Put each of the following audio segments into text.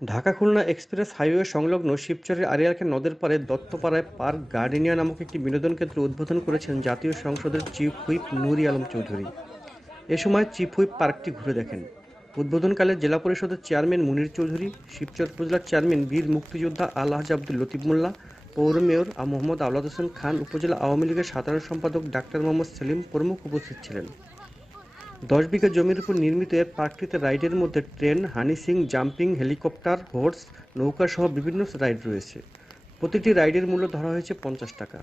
Dhaka Khulna express highway সংলগ্ন শিবচরের আড়িয়ালকে নদের পাড়ে দত্তপাড়ায় পার্ক গার্ডেনিয়া নামক একটি বিনোদন কেন্দ্র উদ্বোধন করেছেন জাতীয় সংসদের চিফ হুইপ নুরি আলম চৌধুরী। এ সময় চিফ হুইপ পার্কটি ঘুরে দেখেন। উদ্বোধনকালে জেলা পরিষদের চেয়ারম্যান মুনীর চৌধুরী, শিবচর উপজেলার চেয়ারম্যান বীর মুক্তিযোদ্ধা আলহাজ আব্দুল লতিফ মোল্লা, পৌর মেয়র মোহাম্মদ আওলাদ হোসেন খান, উপজেলা আওয়ামী লীগের সাধারণ সম্পাদক ডাক্তার মোহাম্মদ সেলিম প্রমুখ উপস্থিত ছিলেন। ১০ বিঘা জমির উপর নির্মিত এ পার্কটিতে রাইডের মধ্যে ট্রেন, হানিসিং, জাম্পিং, হেলিকপ্টার, হোর্স, নৌকা সহ বিভিন্ন রাইড রয়েছে। প্রতিটি রাইডের মূল্য ধরা হয়েছে ৫০ টাকা।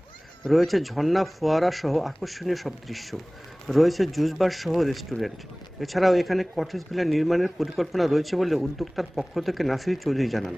রয়েছে ঝর্ণা, ফোয়ারা সহ আকর্ষণীয় সব দৃশ্য। রয়েছে জুস বার সহ রেস্টুরেন্ট। এছাড়াও এখানে কটেজ ভিলা নির্মাণের পরিকল্পনা রয়েছে বলে উদ্যোক্তার পক্ষ থেকে নাসির চৌধুরী জানান।